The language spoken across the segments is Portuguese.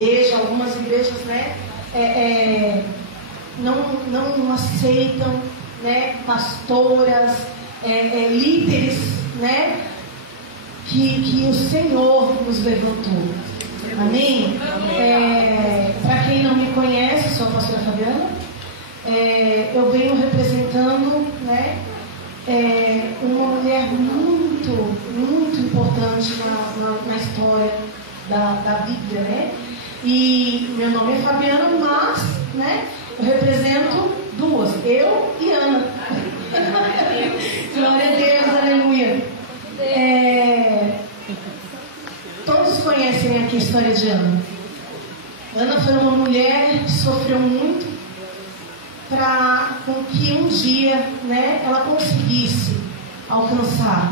igreja, algumas igrejas, né, não aceitam, né, pastoras, líderes, né, que o Senhor nos levantou. Amém? Para quem não me conhece, sou a pastora Fabiana. Eu venho representando, né, uma mulher muito, muito importante na história da Bíblia, né? E meu nome é Fabiana, mas, né, eu represento duas, eu e Ana. Glória a Deus, aleluia. Todos conhecem aqui a história de Ana. Ana foi uma mulher que sofreu muito para com que um dia, né, ela conseguisse alcançar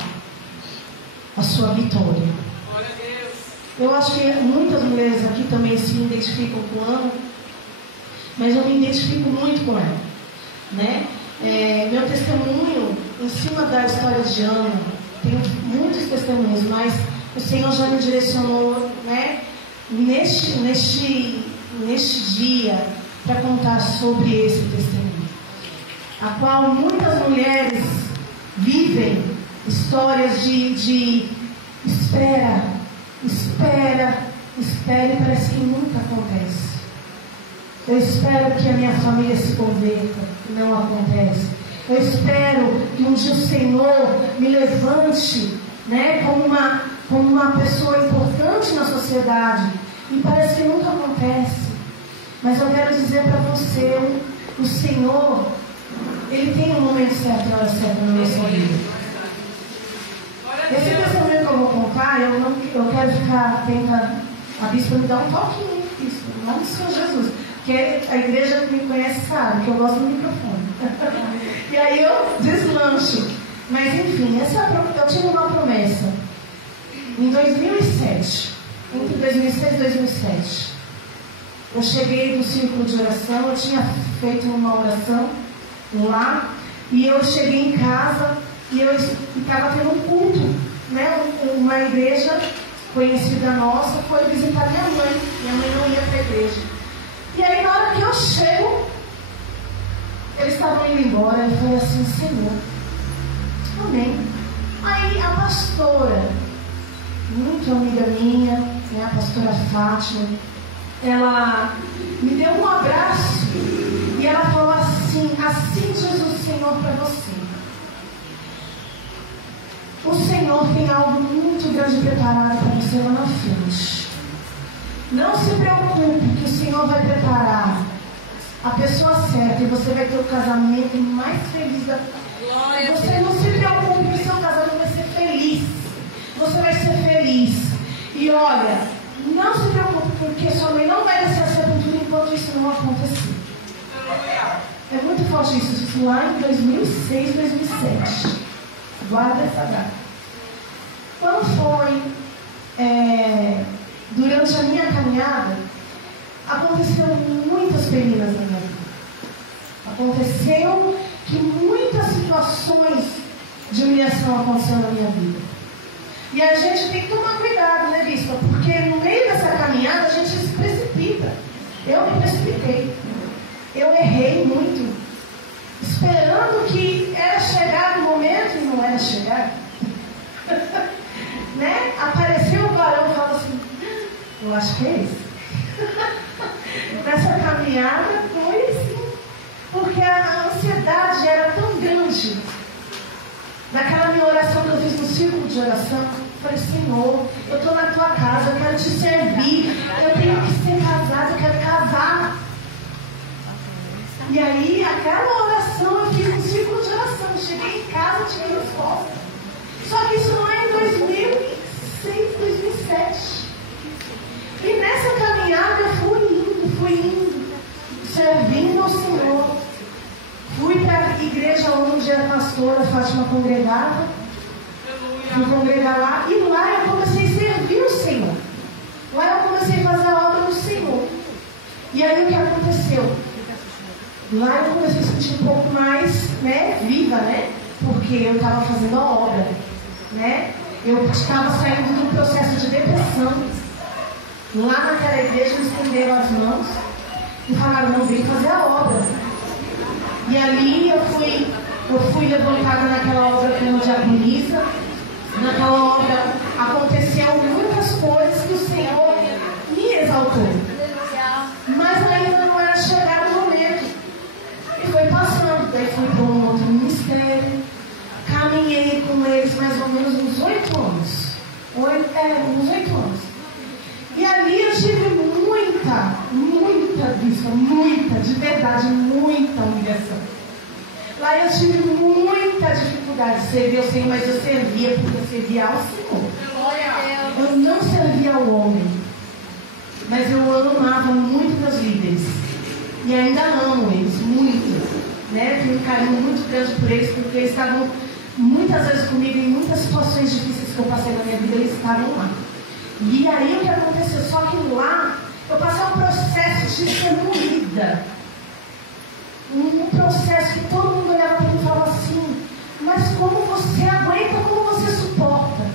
a sua vitória. Eu acho que muitas mulheres aqui também se identificam com Ana, mas eu me identifico muito com ela, né? Meu testemunho em cima da história de Ana, tenho muitos testemunhos, mas o Senhor já me direcionou, né, neste dia para contar sobre esse testemunho, a qual muitas mulheres vivem histórias de espera, e parece que nunca acontece. Eu espero que a minha família se converta, não acontece. Eu espero que um dia o Senhor me levante, né, como uma pessoa importante na sociedade, e parece que nunca acontece. Mas eu quero dizer para você, o Senhor, Ele tem um momento certo e hora certa na nossa vida. Esse testemunho que eu vou contar, eu quero ficar atenta. A bispa me dá um toquinho, bispa, em nome do Senhor Jesus. Porque a igreja que me conhece sabe que eu gosto do microfone. E aí eu deslancho. Mas enfim, eu tive uma promessa. Em 2007, entre 2006 e 2007, eu cheguei no círculo de oração, eu tinha feito uma oração lá, e eu cheguei em casa e eu estava tendo um culto, né? Uma igreja conhecida nossa foi visitar minha mãe. Minha mãe não ia para a igreja. E aí, na hora que eu chego, eles estavam indo embora. Eu falei assim: Senhor, amém. Aí a pastora, muito amiga minha, né, a pastora Fátima, ela me deu um abraço e ela falou assim: assim diz o Senhor para você. O Senhor tem algo muito grande preparado para você lá na frente. Não se preocupe, que o Senhor vai preparar a pessoa certa e você vai ter o casamento mais feliz da vida. Você não se preocupe, que o seu casamento vai ser feliz. Você vai ser feliz. E olha, não se preocupe, porque sua mãe não vai descer a sepultura enquanto isso não acontecer. É muito forte isso lá em 2006, 2007. Guarda essa data. Quando foi durante a minha caminhada, aconteceram muitas peninas na minha vida. Aconteceu que muitas situações de humilhação aconteceram na minha vida. E a gente tem que tomar cuidado, né, bispa? Porque no meio dessa caminhada a gente se precipita. Eu me precipitei. Eu errei muito, esperando que era chegar o momento e não era chegar. Né? Apareceu o varão e falou assim: eu acho que é isso. Nessa caminhada foi assim, porque a ansiedade era tão grande. Naquela minha oração que eu fiz no círculo de oração, eu falei: Senhor, eu estou na tua casa, eu quero te servir, eu tenho que ser casada, eu quero casar. E aí, aquela oração eu fiz no círculo de oração. Eu cheguei em casa, tive resposta. Só que isso não é em 2006, 2007. E nessa caminhada eu fui indo, servindo ao Senhor. Fui para a igreja onde a pastora Fátima congregava. Fui congregar lá. E lá eu comecei a servir o Senhor. Lá eu comecei a fazer a obra do Senhor. E aí o que aconteceu? Lá eu comecei a sentir um pouco mais, né, viva, né? Porque eu estava fazendo a obra, né? Eu estava saindo de um processo de depressão. Lá naquela igreja eles estenderam as mãos e falaram, não, vem fazer a obra. E ali eu fui levantada naquela obra como diaconisa. Naquela obra aconteceu muitas coisas que o Senhor me exaltou. Mas ainda não era chegado o momento. E foi passando. Daí fui para um outro ministério. Caminhei com eles mais ou menos uns 8 anos. Uns 8 anos. E ali eu tive muita vista, de verdade, muita humilhação. Lá eu tive muita dificuldade de servir ao Senhor, mas eu servia porque eu servia ao Senhor. Eu não servia ao homem, mas eu amava muito meus líderes. E ainda amo eles, muito. Né? Tenho um carinho muito grande por eles, porque eles estavam muitas vezes comigo em muitas situações difíceis que eu passei na minha vida, eles estavam lá. E aí o que aconteceu? Só que lá eu passei um processo de ser moída. Um processo que todo mundo olhava para mim e falava assim, mas como você aguenta, como você suporta?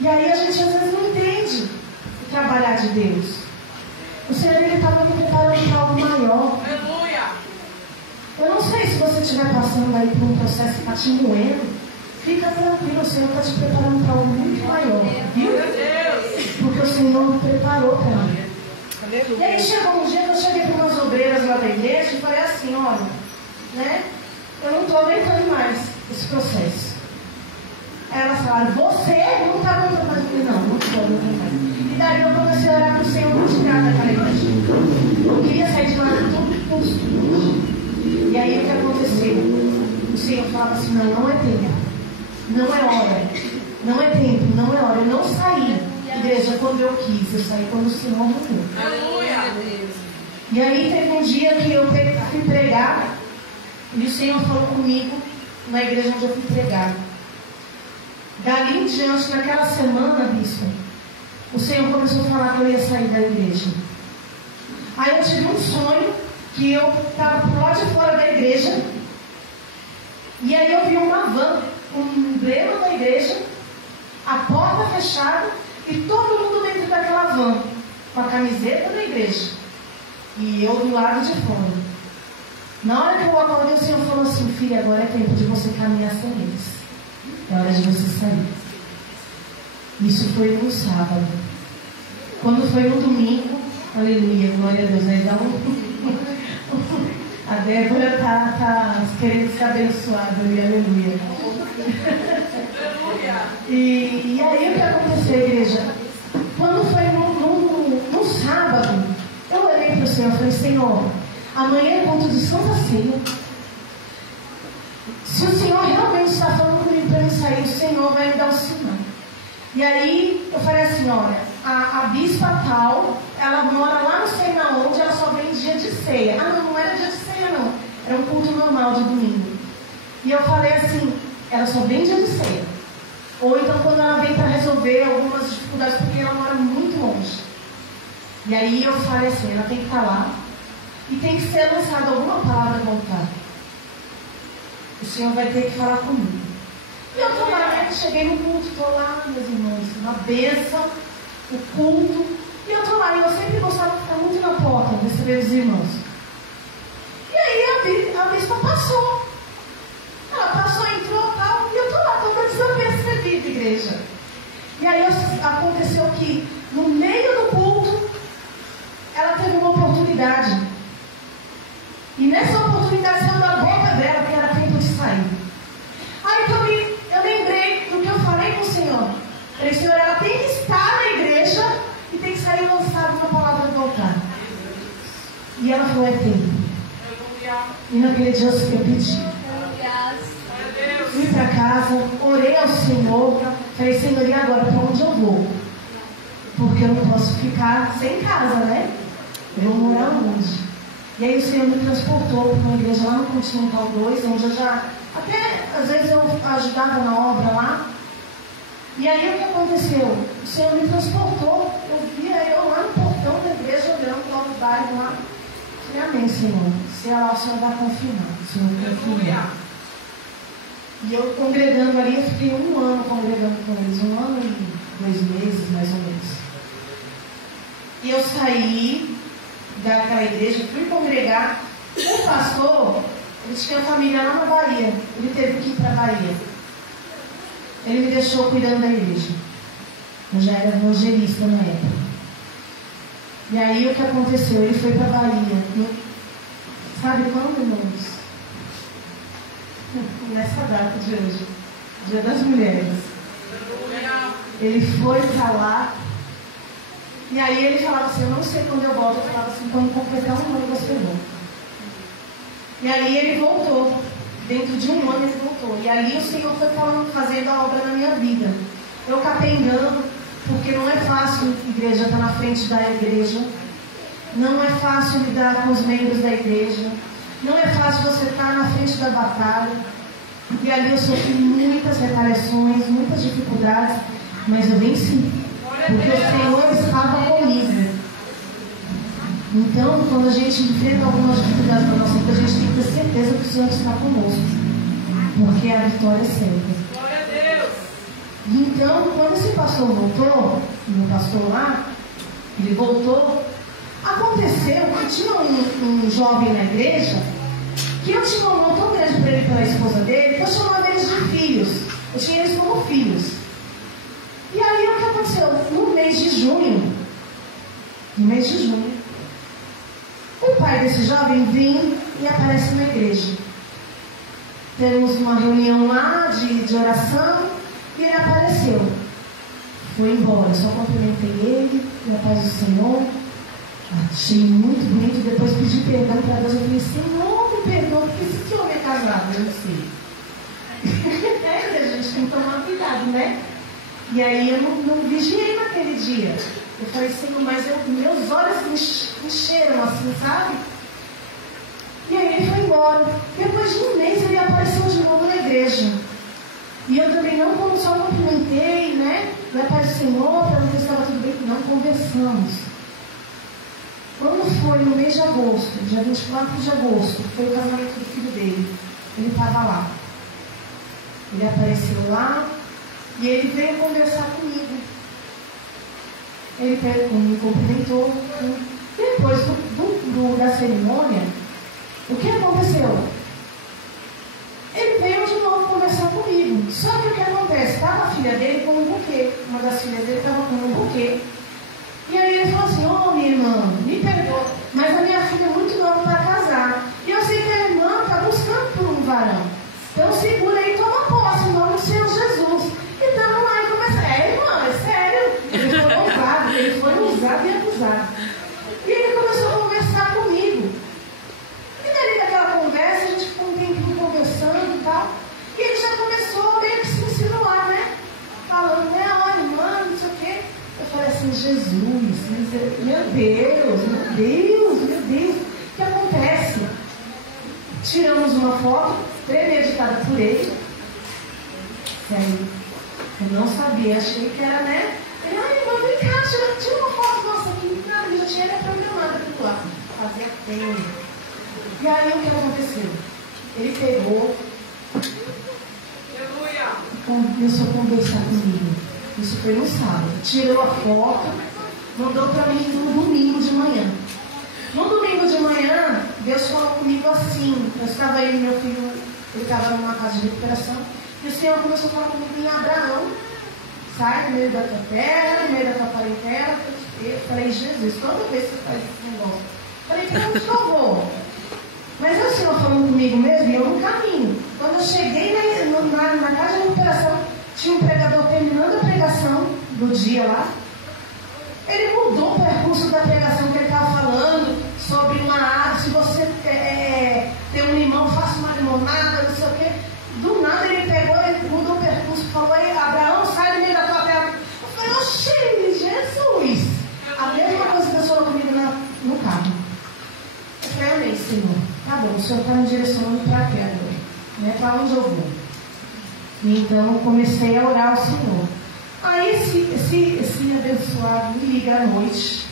E aí a gente às vezes não entende o trabalhar de Deus. O Senhor ele estava me preparando para algo maior. Aleluia! Eu não sei se você estiver passando aí por um processo que está te moendo, fica tranquilo, o Senhor está te preparando para algo muito maior, viu? Porque o Senhor me preparou para mim. E aí chegou um dia que eu cheguei para umas obreiras lá da igreja e falei assim, olha, né? Eu não estou aguentando mais esse processo. Aí elas falaram, você não está aguentando mais? Eu falei, não estou aguentando mais. E daí eu comecei a orar para o Senhor me tirar daquela igreja. Eu queria sair de lá todo custo. E aí o que aconteceu? O Senhor falava assim, não é tempo. Não é hora. Não é tempo, não é hora. Eu não saí. Igreja, quando eu quis, eu saí quando o Senhor mandou. Aleluia! E aí teve um dia que eu fui pregar e o Senhor falou comigo na igreja onde eu fui pregar. Dali em diante, naquela semana, bispo, o Senhor começou a falar que eu ia sair da igreja. Aí eu tive um sonho que eu estava pro lado de fora da igreja e aí eu vi uma van, um emblema da igreja, a porta fechada e todo mundo dentro daquela van, com a camiseta da igreja. E eu do lado de fora. Na hora que eu acordei, o Senhor falou assim, filha, agora é tempo de você caminhar sem eles. É hora de você sair. Isso foi no sábado. Quando foi no domingo, aleluia, glória a Deus. Aí dá a Débora está querendo ser abençoada, aleluia. E aí o que aconteceu, igreja? Quando foi no sábado, eu olhei para o Senhor e falei, Senhor, amanhã é ponto de Santa Ceia. Se o Senhor realmente está falando comigo para eu sair, o Senhor vai me dar um sinal. E aí eu falei assim, olha, a bispa tal, ela mora lá não sei na onde, ela só vem dia de ceia. Ah, não era dia de ceia não, era um culto normal de domingo. E eu falei assim, ela só vem dia de ceia. Ou então quando ela vem para resolver algumas dificuldades, porque ela mora muito longe. E aí eu falei assim, ela tem que estar lá e tem que ser lançada alguma palavra no altar. O Senhor vai ter que falar comigo. E eu estou lá, né? Cheguei no culto, estou lá, meus irmãos, na bênção, o culto. E eu estou lá, e eu sempre gostava de ficar muito na porta, receber os irmãos. E aí a bispa passou. Ela passou, entrou e tal, e eu estou lá, toda desapercebida, igreja. E aí aconteceu que, no meio do culto, ela teve uma oportunidade. E nessa oportunidade saiu da boca dela, que era tempo de sair. Aí eu lembrei do que eu falei com o Senhor. Falei, Senhor, ela tem que estar na igreja e tem que sair lançada uma palavra do altar. E ela falou, é tempo. E naquele dia eu pedi. Fui para casa, orei ao Senhor. Falei, Senhor, e agora para onde eu vou? Porque eu não posso ficar sem casa, né? Eu vou morar onde? E aí o Senhor me transportou para uma igreja lá no Continental 2, onde eu já, até às vezes eu ajudava na obra lá. E aí o que aconteceu? O Senhor me transportou, eu via eu lá no portão da igreja, olhando lá no bairro lá. Falei, amém, Senhor. Se lá o Senhor vai confirmar, o Senhor confirmar. E eu congregando ali, eu fiquei 1 ano congregando com eles, 1 ano e 2 meses, mais ou menos. E eu saí daquela igreja, fui congregar. O pastor, ele tinha família lá na Bahia. Ele teve que ir para a Bahia. Ele me deixou cuidando da igreja. Eu já era evangelista na época. E aí o que aconteceu? Ele foi para a Bahia. Sabe quando, irmãos? Nessa data de hoje, Dia das Mulheres. Ele foi para lá. E aí ele falava assim, eu não sei quando eu volto. Eu falava assim, quando completar um ano você volta. E aí ele voltou. Dentro de um ano ele voltou. E ali o Senhor foi fazendo a obra na minha vida. Eu capengando, porque não é fácil a igreja estar na frente da igreja. Não é fácil lidar com os membros da igreja. Não é fácil você estar na frente da batalha. E ali eu sofri muitas retaliações, muitas dificuldades. Mas eu venci. Porque o Senhor estava comigo. Então, quando a gente enfrenta algumas dificuldades na nossa vida, a gente tem que ter certeza que o Senhor está conosco. Porque a vitória é sempre. Glória a Deus! Então, quando esse pastor voltou, meu pastor lá, ele voltou, aconteceu que tinha um jovem na igreja, que eu tinha um amor tão grande para ele, pela esposa dele, que eu chamava eles de filhos. Eu tinha eles como filhos. E aí, o que aconteceu? No mês de junho, o pai desse jovem vem e aparece na igreja. Temos uma reunião lá de oração e ele apareceu. Foi embora, só cumprimentei ele, na paz do Senhor. Achei muito bonito. Depois pedi perdão para Deus. Eu falei, Senhor, me perdoa, porque esse homem é casado, eu não sei. A gente tem que tomar cuidado, né? E aí eu não vigiei naquele dia. Eu falei, Senhor, mas meus olhos encheram assim, sabe? E aí ele foi embora. Depois de um mês ele apareceu de novo na igreja. E eu também só cumprimentei, né? E a paz do Senhor, perguntei se estava tudo bem. Não conversamos. Quando foi no mês de agosto, dia 24 de agosto, foi o casamento do filho dele. Ele estava lá. Ele apareceu lá e ele veio conversar comigo. Ele me cumprimentou. Depois da cerimônia, o que aconteceu? Ele veio de novo conversar comigo. Só que o que acontece? Estava a filha dele com um buquê. Uma das filhas dele estava com um buquê. E aí ele falou assim, ô minha irmã, me perdoa, mas a minha filha é muito nova para casar. E eu sei que a irmã está buscando por um varão. Então segura aí e toma posse, em nome do Senhor Jesus. E estamos lá e começamos. Irmã, é sério. Ele foi ousado, ele foi usado e abusado. E ele começou a conversar comigo. E daí daquela conversa, a gente ficou um tempinho conversando e tal. E ele já começou meio que se insinuar, né? Falando, né, olha, irmã, não sei o quê. Eu falei assim, Jesus, meu Deus, o que acontece? Tiramos uma foto premeditada por ele. Sério, eu não sabia, achei que era, né? Ele, irmã, vem cá, tira uma foto nossa aqui. Não, ele já tinha programado aquilo lá. Fazia tempo. E aí o que aconteceu? Ele pegou e começou a conversar comigo. Isso foi no sábado. Tirou a foto, mandou para mim no domingo de manhã. No domingo de manhã, Deus falou comigo assim. Eu estava aí, meu filho, ele estava numa casa de recuperação. E o Senhor começou a falar comigo em Abraão. Sai do meio da tua terra, no meio da tua parentela. Eu falei, Jesus, toda vez que você faz esse negócio. Eu falei, para onde eu vou? Mas é o Senhor falando comigo mesmo, e eu no caminho. Quando eu cheguei na casa de recuperação, tinha um pregador terminando a pregação do dia lá. Ele mudou o percurso da pregação que ele estava falando sobre uma árvore. Se você tem um limão, faça uma limonada, não sei o quê. Do nada ele pegou, ele mudou o percurso e falou, aí, Abraão, sai do meio da tua terra. Eu falei, oxi, Jesus. A mesma coisa que eu falou comigo no carro. Eu falei, amém, Senhor. Tá bom, o Senhor está me direcionando para a terra, né? Para onde eu vou. Então eu comecei a orar ao Senhor. Aí esse abençoado me liga à noite,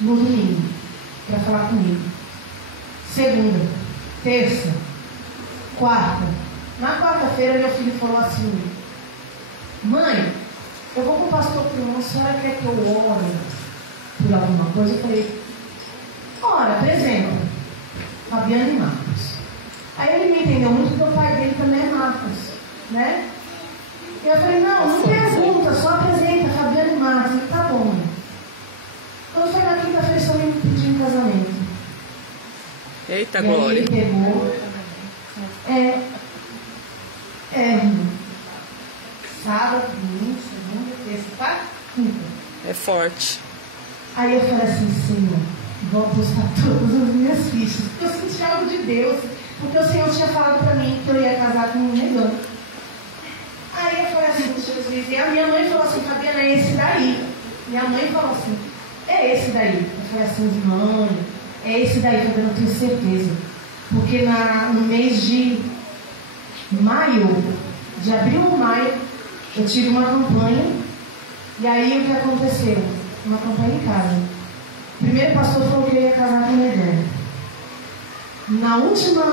no domingo, para falar comigo. Segunda, terça, quarta. Na quarta-feira meu filho falou assim, mãe, eu vou com o pastor Primo, a senhora quer que eu ore por alguma coisa, eu falei, ora, por exemplo, Fabiana e Marcos. Aí ele me entendeu muito porque o pai dele também é Marcos, né? E eu falei, não pergunta, só apresenta Fabiana e Marcos. Ele, tá bom. Quando foi na quinta-feira, só me pediu em casamento. Eita, e glória. Aí ele pegou. Sábado, domingo, segunda, terça, tá? Quinta. É forte. Aí eu falei assim, Senhor, vou apostar todas as minhas fichas. Porque eu senti algo de Deus. Porque o Senhor tinha falado para mim que eu ia casar com um negão. Aí eu falei assim, Jesus, e a minha mãe falou assim, Fabiana, é esse daí. Minha mãe falou assim, é esse daí. Eu falei assim, mãe, é esse daí, Fabiana, eu tenho certeza. Porque no mês de maio, de abril ou maio, eu tive uma campanha. E aí o que aconteceu? Uma campanha em casa. O primeiro pastor falou que eu ia casar com minha irmã. Na última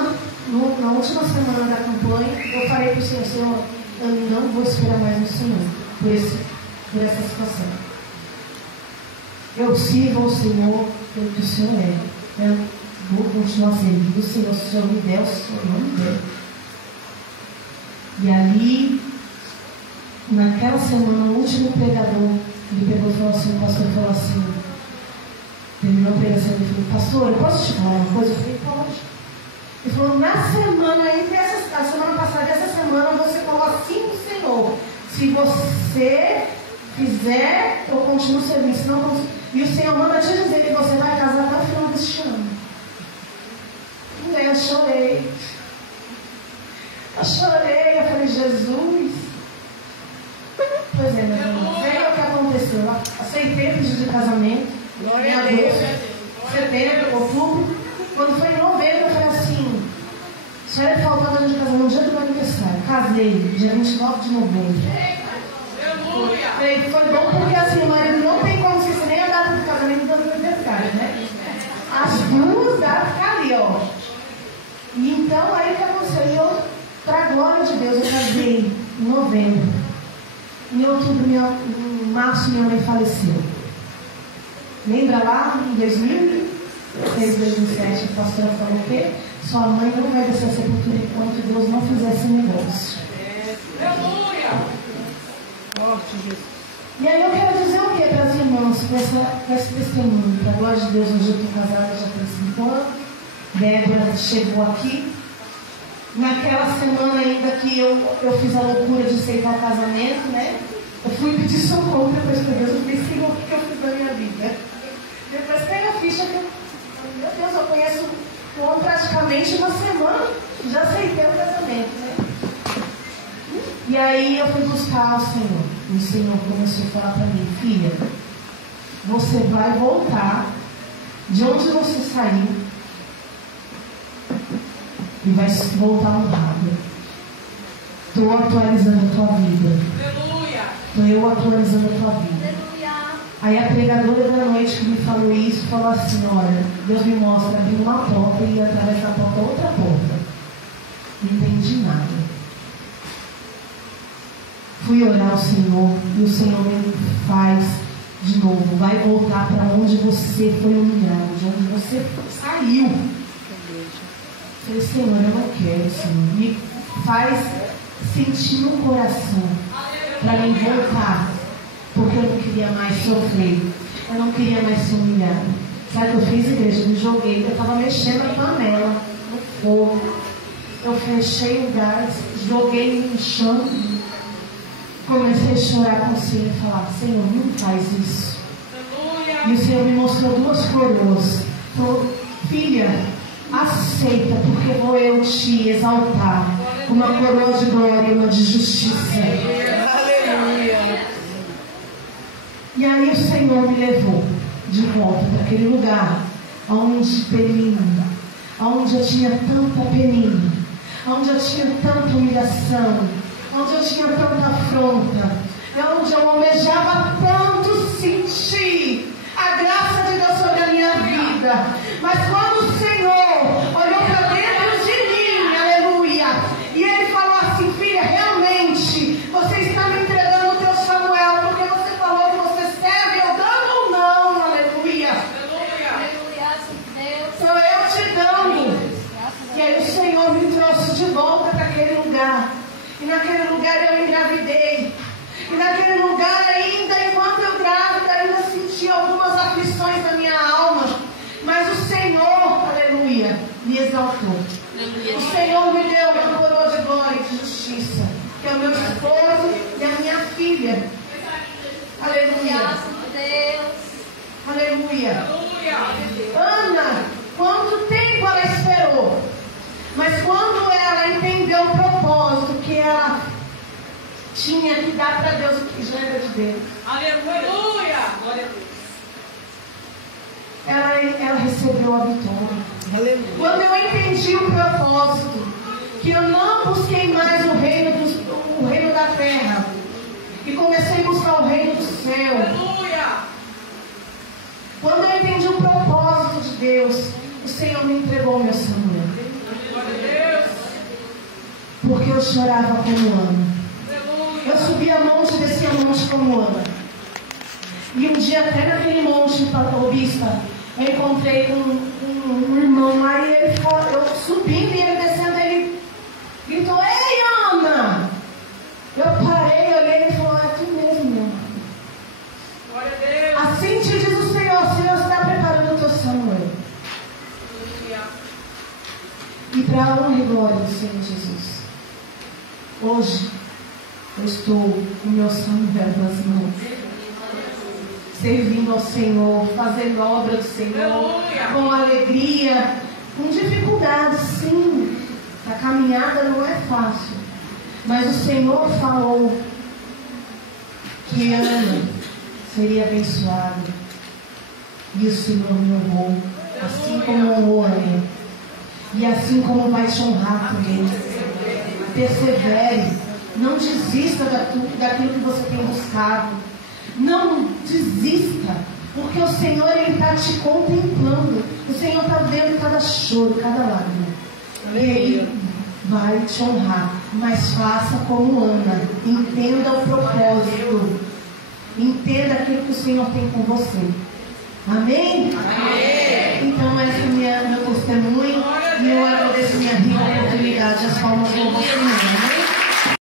semana da campanha, eu falei para o Senhor, Senhor, eu não vou esperar mais no Senhor por essa situação. Eu sirvo ao Senhor pelo que o Senhor é. Eu vou continuar servindo o Senhor. Se o Senhor me der, o Senhor não me der. E ali, naquela semana, o último pregador, ele pegou e falou assim, o pastor falou assim, terminou a pregação, ele falou, pastor, eu posso te falar uma coisa? Eu falei, pode. Ele falou, na semana, a semana passada, essa semana, você falou assim pro Senhor, se você fizer, eu continuo servindo, senão, e o Senhor manda te dizer que você vai casar até o final deste ano. E aí eu chorei. Eu falei, Jesus. Pois é, meu irmão, veio o que aconteceu. Eu aceitei o pedido de casamento, em agosto, setembro, outubro. Quando foi em novembro, eu falei assim, só ia faltar o dia de casamento no dia do meu aniversário. Casei, dia 29 de novembro. Foi bom porque assim, o marido não tem como esquecer nem a data do casamento do meu aniversário, né? As duas datas ficam ali, ó. E então, aí o que aconteceu? Para a glória de Deus, eu casei em novembro. Em outubro, em março, minha mãe faleceu. Lembra lá, em 2006, 2007, a pastora falou o quê? Sua mãe não vai descer a sepultura enquanto Deus não fizer esse negócio. Aleluia! E aí eu quero dizer o que para as irmãs, com esse testemunho? Para a glória de Deus, hoje eu estou casada, já tem 5 anos. Débora chegou aqui. Naquela semana ainda que eu fiz a loucura de aceitar o casamento, né? Eu fui pedir socorro depois para Deus. Eu falei, Senhor, o que eu fiz na minha vida? Depois pega a ficha que meu Deus, eu conheço com praticamente uma semana, já aceitei o casamento, né? E aí eu fui buscar o Senhor. E o Senhor começou a falar para mim, filha, você vai voltar de onde você saiu e vai voltar honrada. Estou atualizando a tua vida. Estou eu atualizando a tua vida. Aí a pregadora da noite que me falou isso, falou assim, olha, Deus me mostra abrir uma porta e através da porta outra porta. Não entendi nada. Fui orar ao Senhor e o Senhor me faz de novo. Vai voltar para onde você foi humilhado, de onde você saiu. Falei, Senhor, eu não quero, Senhor. Me faz sentir no coração para mim voltar. Porque eu não queria mais sofrer. Eu não queria mais ser humilhado. Sabe o que eu fiz, igreja? Eu me joguei. Eu estava mexendo na panela, no fogo. Eu fechei o gás, joguei no chão. Comecei a chorar com o Senhor e falar, Senhor, não faz isso. E o Senhor me mostrou 2 coroas. Falou, filha, aceita, porque vou eu te exaltar. Uma coroa de glória e uma de justiça. Aleluia. E aí o Senhor me levou de volta para aquele lugar onde peninha, onde eu tinha tanta peninha, onde eu tinha tanta humilhação, onde eu tinha tanta afronta, onde eu almejava tanto sentir a graça de Deus sobre a minha vida. Mas quando o Senhor olhou para dentro de mim, aleluia, e Ele falou assim, filha, realmente, você está me entregando o teu Samuel, porque você falou que você serve, eu dando ou não, aleluia. trouxe de volta para aquele lugar. E naquele lugar eu engravidei. E naquele lugar ainda, enquanto eu grávida, ainda senti algumas aflições na minha alma. Mas o Senhor, aleluia, me exaltou. O Senhor me deu uma coroa de glória e de justiça, que é o meu esposo e a minha filha. Aleluia. Aleluia. Ana, quanto tempo ela esperou? Mas quando ela entendeu o propósito que ela tinha que dar para Deus, o que já era de Deus. Aleluia. Glória a Deus. Ela recebeu a vitória. Aleluia. Quando eu entendi o propósito, que eu não busquei mais o reino da terra, e comecei a buscar o reino do céu. Aleluia. Quando eu entendi o propósito de Deus, o Senhor me entregou meu Samuel. Glória a Deus. Porque eu chorava como Ana. Aleluia. Eu subia monte e descia monte como Ana. E um dia, até naquele monte, o bispa, eu encontrei um irmão lá e ele falou, eu subindo e ele descendo, ele gritou: ei, Ana! Eu parei, olhei e ele falou: é tu mesmo, meu irmão. Glória a Deus. Assim te diz o Senhor está preparando o teu Samuel. Aleluia. E para a honra e glória do Senhor Jesus, hoje eu estou com o meu Samuel nas mãos, servindo ao Senhor, fazendo a obra do Senhor, com alegria, com dificuldade, sim. A caminhada não é fácil, mas o Senhor falou que Ana seria abençoada, e o Senhor me honrou, assim como honrou a Ana, e assim como vai te honrar também. Persevere, não desista daquilo que você tem buscado. Não desista, porque o Senhor está te contemplando. O Senhor está vendo cada choro, cada lágrima. Ele vai te honrar, mas faça como Ana. Entenda o propósito. Entenda aquilo que o Senhor tem com você. Amém? Amém. Então esse é meu testemunho. E eu agradeço minha rica oportunidade. As palmas vão ao Senhor. Amém?